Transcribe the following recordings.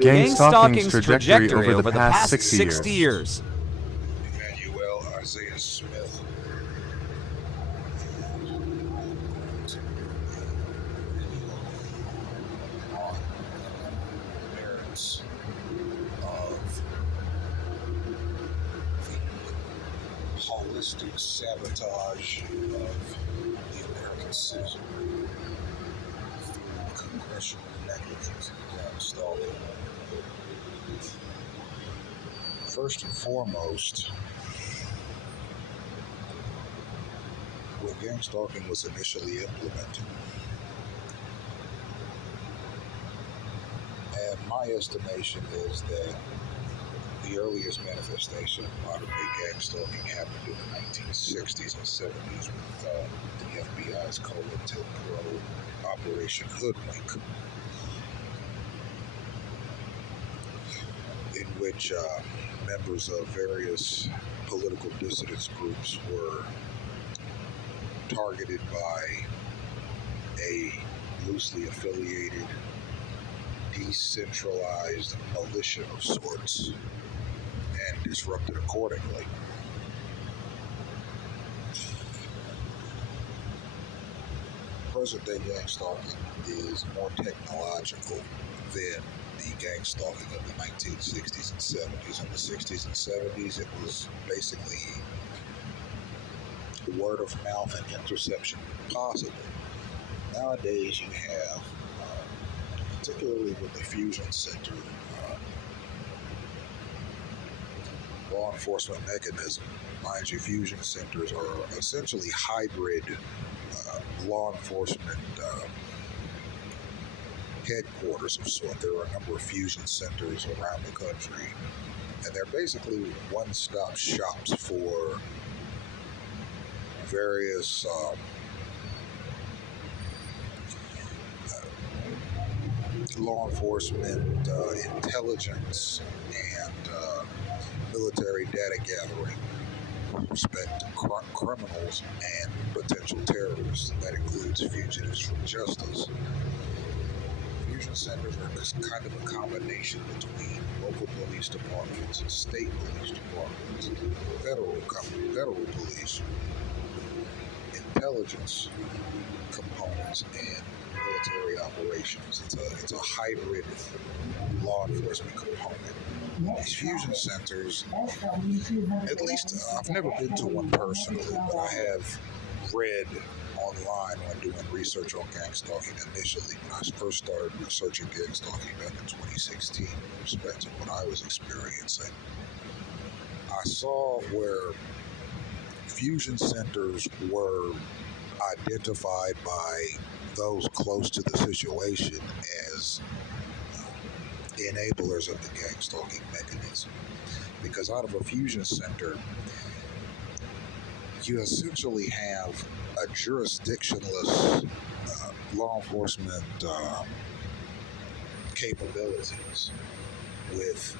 Gang-stalking's trajectory over the past 60 years. Emmanuel Isaiah Smith. On the merits of the holistic sabotage of the American citizen through congressional negligence and gang-stalking. First and foremost, when gang-stalking was initially implemented, and my estimation is that the earliest manifestation of modern-day gang-stalking happened in the 1960s and 70s with the FBI's COINTELPRO Operation Hoodwink, in which members of various political dissidence groups were targeted by a loosely affiliated, decentralized militia of sorts and disrupted accordingly. Present-day gang-stalking is more technological than the gang-stalking of the 1960s and 70s. In the 60s and 70s, it was basically word of mouth and interception possible. Nowadays, you have, particularly with the Fusion Center, law enforcement mechanism. Mind you, Fusion Centers are essentially hybrid law enforcement headquarters of sort. There are a number of fusion centers around the country, and they're basically one-stop shops for various law enforcement, intelligence, and military data gathering with respect to criminals and potential terrorists. That includes fugitives from justice. Fusion centers are just kind of a combination between local police departments, state police departments, federal police, intelligence components, and military operations. It's a hybrid law enforcement component. These fusion centers, at least I've never been to one personally, but I have read online when doing research on gang-stalking initially, when I first started researching gang-stalking back in 2016 with respect to what I was experiencing. I saw where fusion centers were identified by those close to the situation as enablers of the gang-stalking mechanism. Because out of a fusion center, you essentially have a jurisdictionless law enforcement capabilities with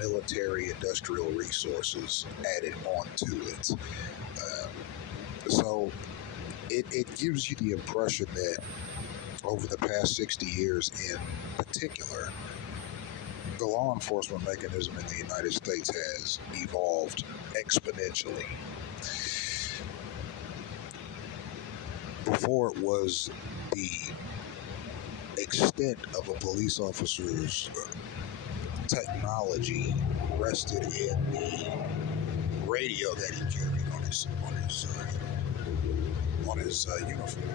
military industrial resources added onto it. So it gives you the impression that over the past 60 years in particular, the law enforcement mechanism in the United States has evolved exponentially. Before, it was the extent of a police officer's technology rested in the radio that he carried on his uniform.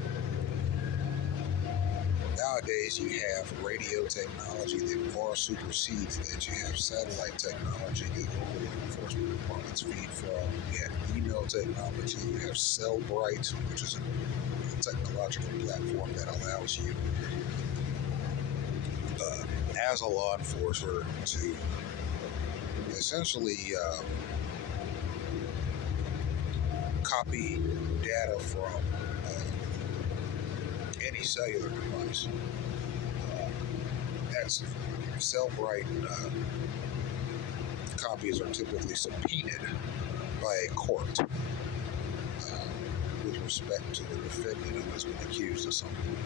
Nowadays, you have radio technology that far supersedes that. You have satellite technology that local law enforcement departments feed from. You have email technology. You have Cellbrite, which is a technological platform that allows you, as a law enforcer, to essentially copy data from any cellular device. That's Cellbrite copies are typically subpoenaed by a court with respect to the defendant who has been accused of something.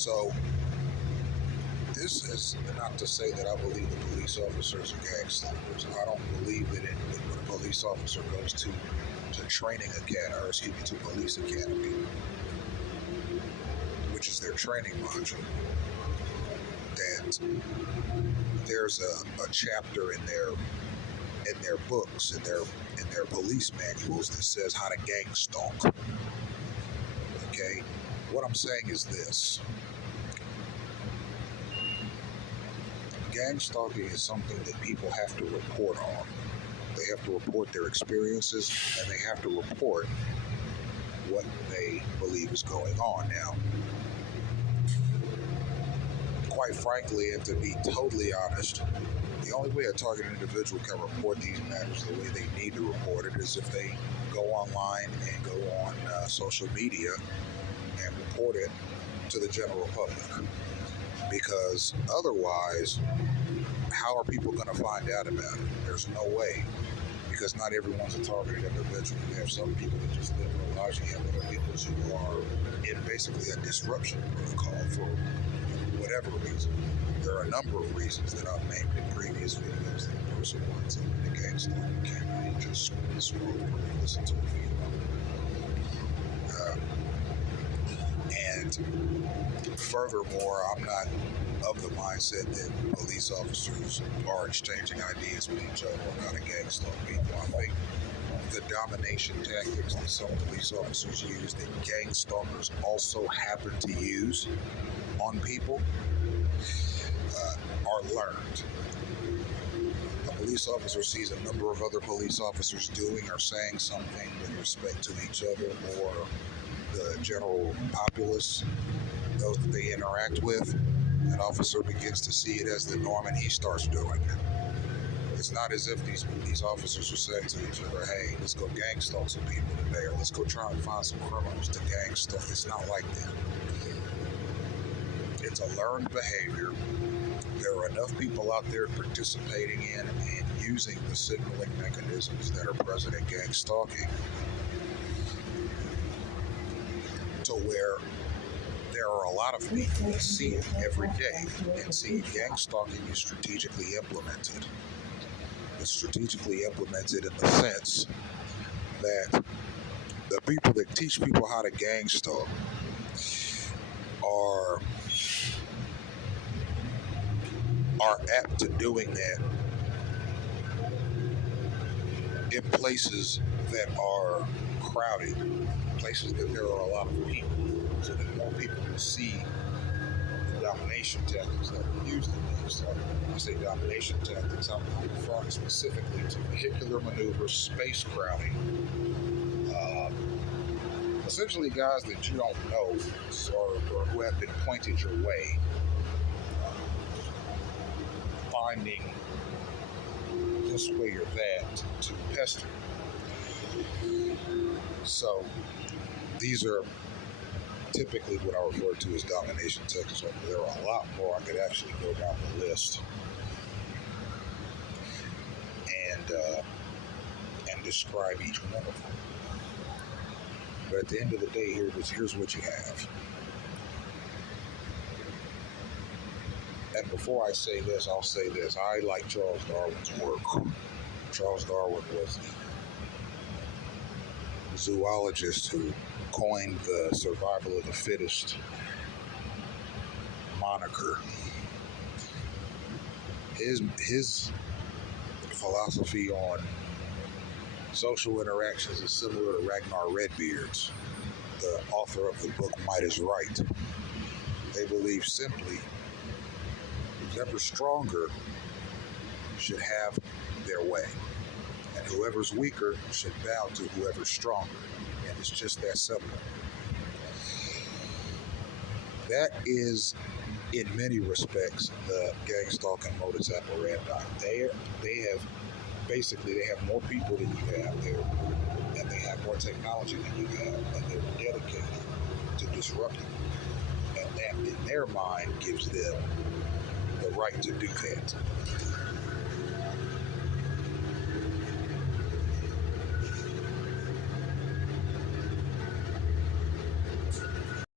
So this is not to say that I believe the police officers are gang-stalkers. I don't believe that when a police officer goes to training academy, or excuse me, to police academy, which is their training module, that there's a chapter in their books, in their police manuals that says how to gang stalk. Okay? What I'm saying is this. Gang stalking is something that people have to report on. They have to report their experiences, and they have to report what they believe is going on. Now, quite frankly, and to be totally honest, the only way a targeted individual can report these matters the way they need to report it is if they go online and go on social media and report it to the general public. Because otherwise, how are people going to find out about it? There's no way. Because not everyone's a targeted individual. You have some people that just live their lives. You have other people who are in basically a disruption protocol for whatever reason. There are a number of reasons that I've named in previous videos that a person winds up in the gang-stalking campaign. Just scroll over and listen to a few of them. And furthermore, I'm not of the mindset that police officers are exchanging ideas with each other on how to gang-stalk people. I think the domination tactics that some police officers use, that gang stalkers also happen to use on people, are learned. A police officer sees a number of other police officers doing or saying something with respect to each other or the general populace, those that they interact with. An officer begins to see it as the norm, and he starts doing it. It's not as if these officers are saying to each other, hey, let's go gang stalk some people today, or let's go try and find some criminals to gang stalk. It's not like that. It's a learned behavior. There are enough people out there participating in and using the signaling mechanisms that are present in gang stalking to where there are a lot of people that see it every day and see gang stalking is strategically implemented. It's strategically implemented in the sense that the people that teach people how to gang stalk are apt to doing that in places that are crowded, places that there are a lot of people, so that more people can see the domination tactics that are used in these. So when I say domination tactics, I'm referring specifically to vehicular maneuvers, space crowding, essentially guys that you don't know or who have been pointed your way, finding this way or that to pester. So these are typically what I refer to as domination tactics. There are a lot more. I could actually go down the list and describe each one of them. But at the end of the day, here's what you have. And before I say this, I'll say this. I like Charles Darwin's work. Charles Darwin was the zoologist who coined the survival of the fittest moniker. His philosophy on social interactions is similar to Ragnar Redbeard's, the author of the book Might is Right. They believe simply whoever's stronger should have their way, and whoever's weaker should bow to whoever's stronger. And it's just that simple. That is, in many respects, the gang stalking modus operandi. They have more people than you have there, and they have more technology than you have, and they're dedicated to disrupting. And that, in their mind, gives them the right to do that.